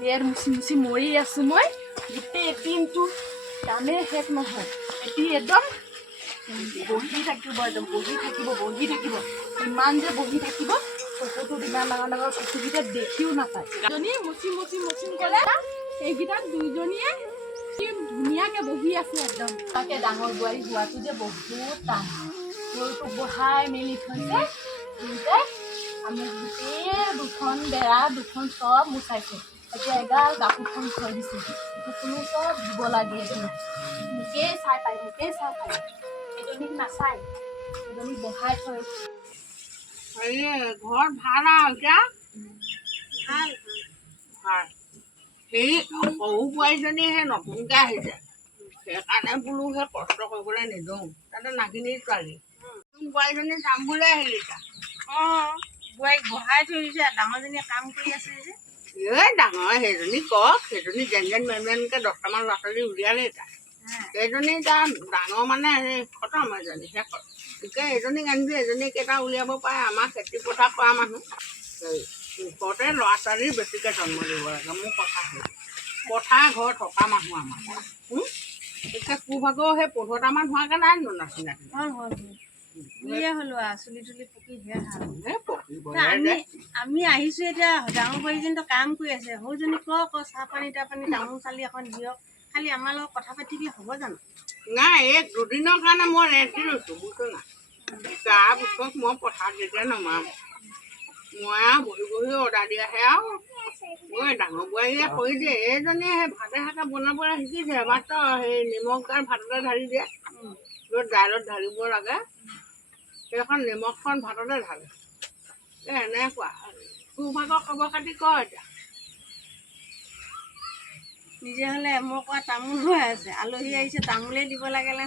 বেৰ মুচি মুচি মৰি আছো মই গোটেই দিনটো কামে শেষ নহয় এতিয়া একদম বহি থাকিব একদম বহি থাকিব ইমান যে বহি থাকিব চকুটো ইমান ডাঙৰ ডাঙৰ চকুকেইটা দেখিও নাপায় এজনী মুচি ক'লে এইকেইটা দুইজনীয়ে কি ধুনীয়াকে বহি আছে একদম তাকে ডাঙৰ বোৱাৰী হোৱাটো যে বহুত টান গৰুটো বহাই মেলি থৈছে কিন্তু আমি গোটেই দুখন বেৰা দুখন চব মুচাইছোঁ এতিয়া এগাল কাপোৰখন থৈ দিছোঁ কোনো চব দিব লাগে মোকেই চাই পায় এজনীক নাচায় এজনীক বহাই থৈ ঘৰত ভাল আৰু এতিয়া ভাল ভাল সেই সৰু বোৱাৰীজনী সেই নতুনকৈ আহিছে সেইকাৰণে বোলো সেই কষ্ট কৰিবলৈ নিদিওঁ তাতে নাগিনী ছোৱালী বোৱাৰীজনী যাম বুলি আহিলি এতিয়া অঁ বোৱাৰীক বহাই থৈ দিছে ডাঙৰজনীয়ে কাম কৰি আছে যে এই ডাঙৰ সেইজনী কওক সেইজনী যেন মেনকৈ 10টামান ল'ৰা ছোৱালী উলিয়ালে এতিয়া সেইজনী এতিয়া ডাঙৰ মানে সেই খতম এজনী শেষ গতিকে এজনীক আনিবি এজনীক এটা উলিয়াব পাৰে আমাৰ খেতি পথাৰ কৰা মানুহ ওচৰতে ল'ৰা ছোৱালী বেছিকৈ জন্ম দিব লাগে মোৰ কথা হ'ল পথাৰ ঘৰ থকা মানুহ আমাৰ এতিয়া কোভাগৰ সেই 15টামান হোৱাকৈ নাই নাচিনাকি বুঢ়ীয়ে হ'লো আৰু চুলি তুলি পকি পকিব আমি আহিছোঁ এতিয়া ডাঙৰ বোৱাৰীজনীতো কাম কৰি আছে সৰুজনী কওক চাহ পানী তাপানী তামোল চালি এখন দিয়ক খালি আমাৰ লগত কথা পাতিলে হ'ব জানো নাই এই দুদিনৰ কাৰণে মই ৰেষ্ট দি লৈছোঁ বুজিছোঁ নাই তাৰপিছত মই পথাৰত যেতিয়া নমাম মই আৰু বহি অৰ্ডাৰ দিয়াহে আৰু মই ডাঙৰ বোৱাৰীয়ে কৰি দিয়ে এইজনীয়ে সেই ভাতে শাকে বনাবলৈ শিকিছে মাত্ৰ সেই নিমখ গাৰ ভাততে ঢালি দিয়ে য'ত দাইলত ঢালিব লাগে সেইখন নিমখখন ভাততে ঢালে এনেকুৱা তোৰ ভাগৰ খবৰ খাতি ক এতিয়া নিজে হ'লে মই কোৱা তামোল হৈ আছে আলহী আহিছে তামোলেই দিব লাগে নে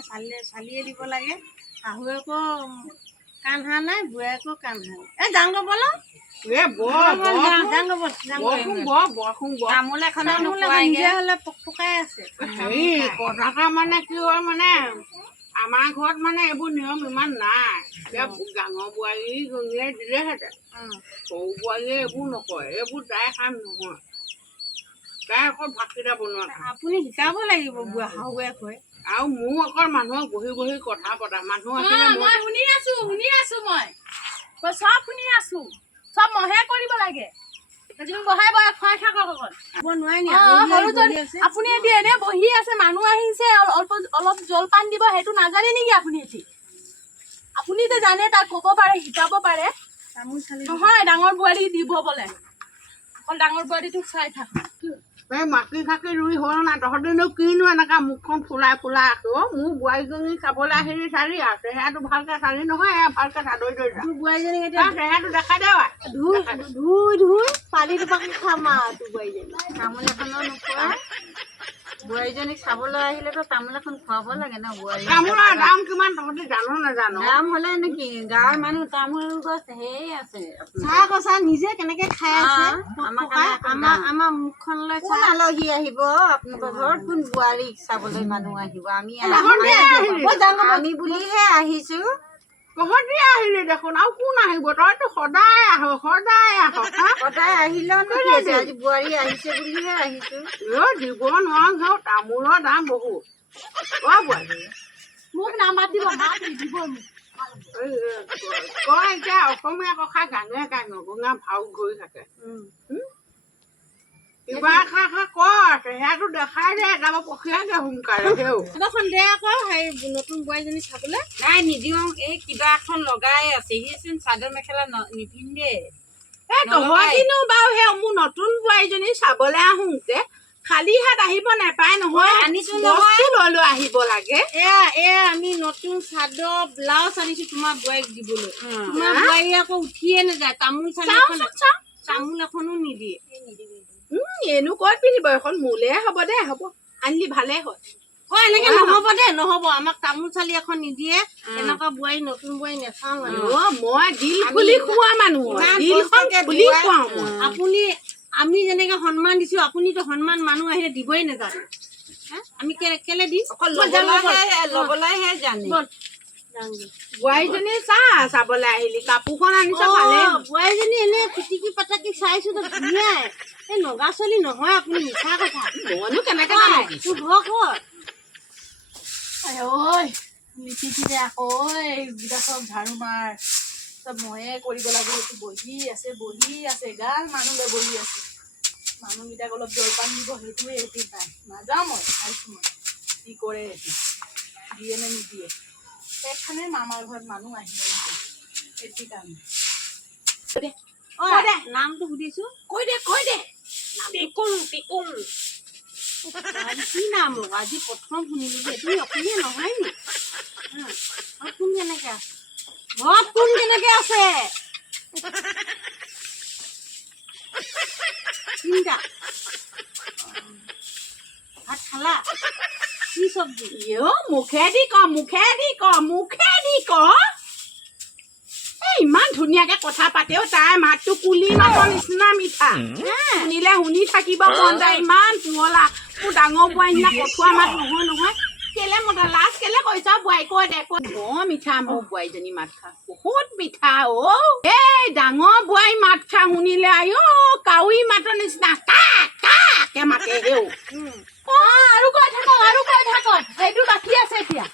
চালিয়ে দিব লাগে শাহুৱেকো কাণ হাঁহ নাই বোৱাৰীকো কাণ হাঁহ নাই এই যাংগো বলো তামোল এখন নিজে হ'লে পকাই আছে হেৰি কথাটা মানে কি হয় মানে আমাৰ ঘৰত মানে এইবোৰ নিয়ম ইমান নাই এতিয়া ডাঙৰ বোৱাৰীজনীয়ে দিলেহেঁতেন সৰু বোৱাৰীয়ে এইবোৰ নকৰে এইবোৰ তাই কাম নহয় তাই অকল ভাতকেইটা বনোৱা আপুনি শিকাব লাগিব বুঢ়া শাহুৱেক হৈ আৰু মোৰ অকল মানুহক বহি কথা পতা মানুহ আছিলে মই শুনি আছো মই চব শুনি আছো চব মহে কৰিব লাগে বহাই খুৱাই থাকক আপুনি এতিয়া এনে বহি আছে মানুহ আহিছে অলপ জলপান দিব সেইটো নাজানে নেকি আপুনি এতিয়া আপুনি যে জানে তাক ক'ব পাৰে শিকাব পাৰে তামোল চালি নহয় ডাঙৰ বোৱাৰী দিব বোলে অকল ডাঙৰ বোৱাৰীটোক চাই থাক এই মাটি চাকি ৰুই হ'ল না তহঁতেনো কিনো এনেকুৱা মুখখন ফুলাই আছো মোৰ বোৱাৰীজনী চাবলৈ আহিলি চালি আৰু চেহেৰাটো ভালকৈ চালি নহয় ভালকৈ চাদৰি ধৰি তোৰ বোৱাৰীজনীক এতিয়া চেহেৰাটো দেখাই দে ধুই পানী দুপাকে খাম আৰু তোৰ বোৱাৰীজনী তামোল এখনো নোখোৱা বোৱাৰীজনীক চাবলৈ আহিলেতো তামোল এখন খুৱাব লাগে ন বোৱাৰী তামোলৰ দাম কিমান তহঁতি জানো নাজানো দাম হ'লে নেকি গাঁৱৰ মানুহ তামোল গছ ধেৰ আছে চাহ কচা নিজে কেনেকে খাই আছে আমাৰ মুখখনলৈ কোন আলহী আহিব আপোনালোকৰ ঘৰত কোন বোৱাৰীক চাবলৈ মানুহ আহিব আমি বুলিহে আহিছো তহঁতি আহিলি দেখোন আৰু কোন আহিব তইতো সদায় আহ সদায় আহিলেও আজি বোৱাৰী আহিছে বুলিহে আহিছো দিব নোৱাৰো তামোলৰ দাম বহুত বোৱাৰী মোক নামাতিব দিব কয় এতিয়া অসমীয়া কথা গানে নগঙা ভাও ঘূৰি থাকে কিবা এষা চেহেৰাটো দেখাই দে একেবাৰে পখিয়াকে সোনকালে দে আকৌ সেই নতুন বোৱাৰীজনী চাবলৈ নাই নিদিওঁ এই কিবা এখন লগাই আছে সিচোন চাদৰ মেখেলা নিপিন্ধে তহঁতিনো বাৰু সেই মোৰ নতুন বোৱাৰীজনী চাবলৈ আহোঁতে খালী হাত আহিব নাপায় নহয় আনিছো নহয় লৈ আহিব লাগে এয়া আমি নতুন চাদৰ ব্লাউজ আনিছো তোমাৰ বোৱাৰীক দিবলৈ তোমাৰ বোৱাৰী আকৌ উঠিয়ে নাযায় তামোল তামোল এখনো নিদিয়ে এনো ক'ত পিন্ধিব এখন মোলে হ'ব দে হ'ব আনিলি ভালে হয় এনেকে নহব আমাক তামোল চালি এখন নিদিয়ে এনেকুৱা বোৱাৰী নতুন বোৱাৰী নেচাওঁ মই দিল খুলি খোৱা মানুহ আপুনি আমি যেনেকে সন্মান দিছো আপুনিতো সন্মান মানুহ আহিলে দিবই নাজানে আমি কেলে দিম ল'বলৈহে জানে বোৱাৰীজনী চাবলৈ আহিলি কাপোৰখন আনিছ ভালে বোৱাৰীজনী এনে পিটিকি পাটাকি চাইছো তো ধুনীয়াই এই নগা ছোৱালী নহয় আপুনি মিছা কথা মইনো কেনেকে তোৰ ঘৰ ক'ত ঐ লিপিকিনে আকৌ এইকেইটা চব ঝাৰু মাৰ চব ময়ে কৰিব লাগে সেইটো বহি আছে গাল মানুহলৈ বহি আছে মানুহকেইটাক অলপ জলপান দিব সেইটোৱে এটি নাই নাযাওঁ মই আহিছোঁ মই কি কৰে এটি দিয়ে নে নিদিয়ে সেইখানে মামাৰ ঘৰত মানুহ আহিব এটি কাৰণে নামটো সুধিছো কৈ দে টিকুং কি নাম আজি প্ৰথম শুনিলো যে তুমি অসমীয়া নহয় নি কোন কেনেকে আছে ঘৰত কোন কেনেকে আছে চিন্তা ভাত খালা কি চব্জি মুখেদি ক ইমান ধুনীয়াকে কথা পাতেও তাই মাতটো কুলি মাতৰ নিচিনা মিঠা শুনিলে শুনি থাকিব মন যায় ইমান পুৱলা মোৰ ডাঙৰ বোৱাৰী নিচিনা কঠুৱা মাত নহয় কেলে মতা লাজ কেলে কৈছ বোৱাৰী কৈ দে বৰ মিঠা মোৰ বোৱাৰীজনী মাত খা বহুত মিঠা এই ডাঙৰ বোৱাৰী মাত খা শুনিলে আই কাউৰী মাতৰ নিচিনা কে মাতে হেও আৰু কৈ থাকক সেইটো বাকী আছে এতিয়া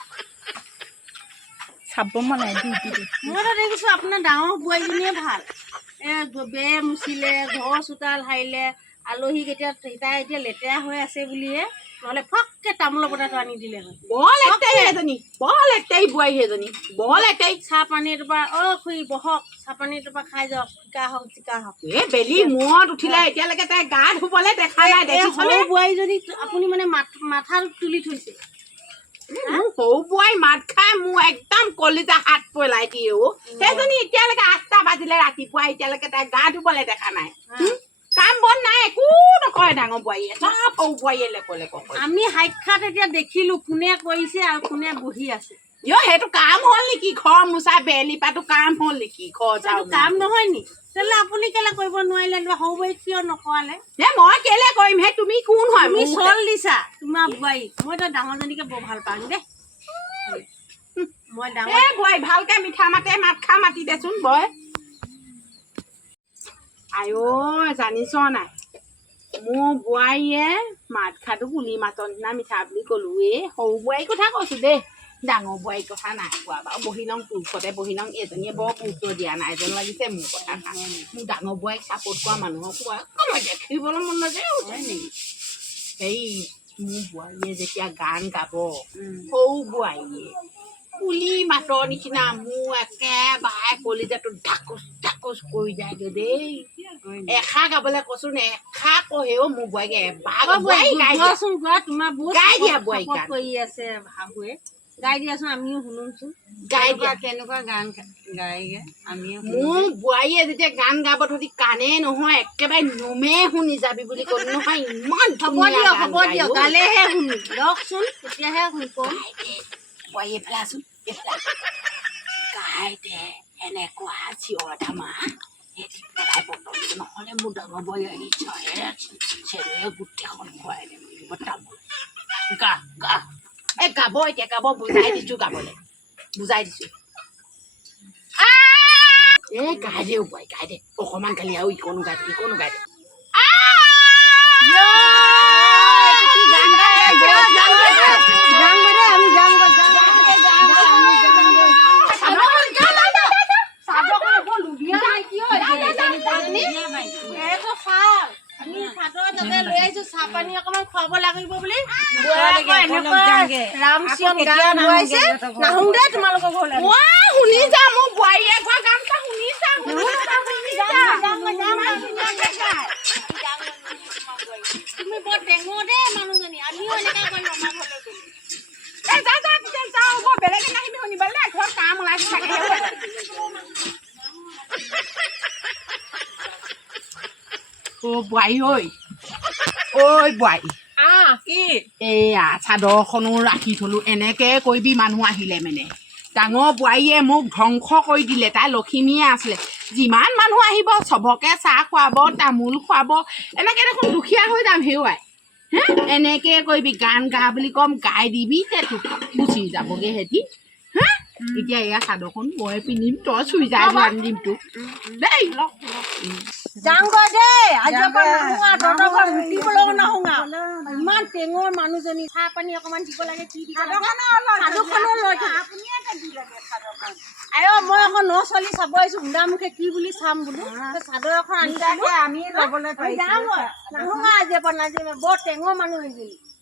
চাব মানে মই তো দেখিছো আপোনাৰ ডাঙৰ বোৱাৰীজনীয়ে ভাল বেৰ মুচিলে ঘৰ চোতাল সাৰিলে আলহীক তাই এতিয়া লেতেৰা হৈ আছে বুলিয়ে নহ'লে ফককে তামোলৰ বটাটো আনি দিলে হয় বৰ লেতেৰি বোৱাৰী এজনী বৰ লেতেৰি চাহ পানী এটোপা খুৰী বহক চাহ পানী এটোপা খাই যাওক জিকা হওক বেলি মূৰত উঠিলে এতিয়ালৈকে তাই গা ধুবলৈ দেখা নাই সৰু বোৱাৰীজনী আপুনি মানে মাথা তুলি থৈছে সৰু বোৱাৰী মাত খাই মোৰ একদম কলিজা হাত পেলাই দিয়ে সেইজনী এতিয়ালৈকে 8টা বাজিলে ৰাতিপুৱা এতিয়ালৈকে তাই গা ধুবলৈ দেখা নাই কাম বন নাই একো নকৰে ডাঙৰ বোৱাৰীয়ে চব সৰু বোৱাৰীয়ে লেক আমি সাক্ষাৎ এতিয়া দেখিলো কোনে কৰিছে আৰু কোনে বহি আছে সেইটো কাম হ'ল নেকি ঘৰ মোচা বেলিপাটো কাম হ'ল নেকি ঘৰ যাওঁ কাম নহয় নি তেতিয়াহ'লে আপুনি কেলে কৰিব নোৱাৰিলে সৰু বোৱাৰীক কিয় নকৰালে মই কেলে কৰিম হে তুমি কোন হয় তুমি চল দিছা তোমাৰ বোৱাৰীক মই তো ডাঙৰজনীকে বৰ ভাল পাওঁ দেই মই ডাঙৰ বোৱাৰী ভালকে মিঠা মাতে মাত খা মাতি দেচোন বয় আইঅ জানিছ নাই মোৰ বোৱাৰীয়ে মাত খাটো কুলি মাতৰ নিচিনা মিঠা বুলি ক'লো সৰু বোৱাৰীৰ কথা কৈছো দেই ডাঙৰ বোৱাৰীৰ কথা নাই কোৱা বাৰু বহি লওঁ পুৰুষতে বহি লওঁ এজনীয়ে বৰ গুৰুত্ব দিয়া নাই যেন লাগিছে মোৰ কথা মোৰ ডাঙৰ বোৱাৰীক চাপৰ্ট কৰা মানুহক কোৱা মই দেখিবলৈ মন নাযায় নেকি সেই মোৰ বোৱাৰীয়ে যেতিয়া গান গাব সৰু বোৱাৰীয়ে কুলি মাতৰ নিচিনা মোৰ একেবাৰে কলিজাটো ঢাকুচ কৰি যায়গৈ দেই এষাৰ গাবলৈ কৈছোন এষাৰ কহেও মোৰ বোৱাৰীকে এবাৰ তোমাৰ গাই দিয়া বোৱাৰী কৰি আছে শাহুৱে গাই দিয়াচোন আমিও শুনোচোন গাই দিয়া কেনেকুৱা গান গায়গে আমিও মোৰ বোৱাৰীয়ে যেতিয়া গান গাব ধৰি কাণে নহয় একেবাৰে নোমে শুনি যাবি বুলি ক'লো নহয় ইমান হ'ব দিয়ক গালেহে শুনো লওকচোন তেতিয়াহে শুন বোৱাৰী এইফালে আছোন গাই দে এনেকুৱা চিঞৰ ধামা নহ'লে মোৰ ডাঙৰ বোৱাৰী আহি চেৰে গোটেইখন খুৱাই দিব তামোল গা গাব এতিয়া গাব বুজাই দিছো গাবলৈ বুজাই দিছো গাই দে বোৱাৰী গাই দে অকণমান গালি আৰু ইকনো গাই দে চাহ পানী অকমান খুৱাব লাগিব বুলি নাহো দে তোমালোকৰ ঘৰলৈ শুনি যা মোৰ বোৱাৰীয়ে গোৱা গামছা শুনি যা তুমি বৰ টেঙৰ দেই মানুহজনী আমিও এনেকে কৰিম আমাৰ ঘৰলৈ বেলেগে নাহিবি শুনিবলৈ ঘৰত কাম ওলাইছে থাকে বোৱাৰী ঐ বোৱাৰী কি এয়া চাদৰখনো ৰাখি থলো এনেকে কৰিবি মানুহ আহিলে মানে ডাঙৰ বোৱাৰীয়ে মোক ধ্বংস কৰি দিলে তাই লখিমীয়ে আছিলে যিমান মানুহ আহিব চবকে চাহ খুৱাব তামোল খুৱাব এনেকে দেখোন দুখীয়া হৈ যাম হেৰুৱাই এনেকে কৰিবি গান গা বুলি ক'ম গাই দিবি তোক গুচি যাবগে সিহঁতি এতিয়া এয়া চাদৰখন মই পিন্ধিম তই চুই যাই আনি দিম তোক দেই যাওঁগৈ দেই আজিৰ পৰা নাহোঁ আৰু তহঁতৰ ঘৰত মুতিবলৈও নাহোঁ আৰু ইমান টেঙৰ মানুহজনী চাহ পানী অকণমান দিব লাগে কি দিব লাগে চাদৰখনো লৈ আই মই আকৌ ন ছোৱালী চাব আহিছোঁ উদামুখে কি বুলি চাম বোলো চাদৰ এখন আনি আমি ল'বলৈ যাওঁ নাহোঁ আজিৰ পৰা নাজিম বৰ টেঙৰ মানুহ এজনী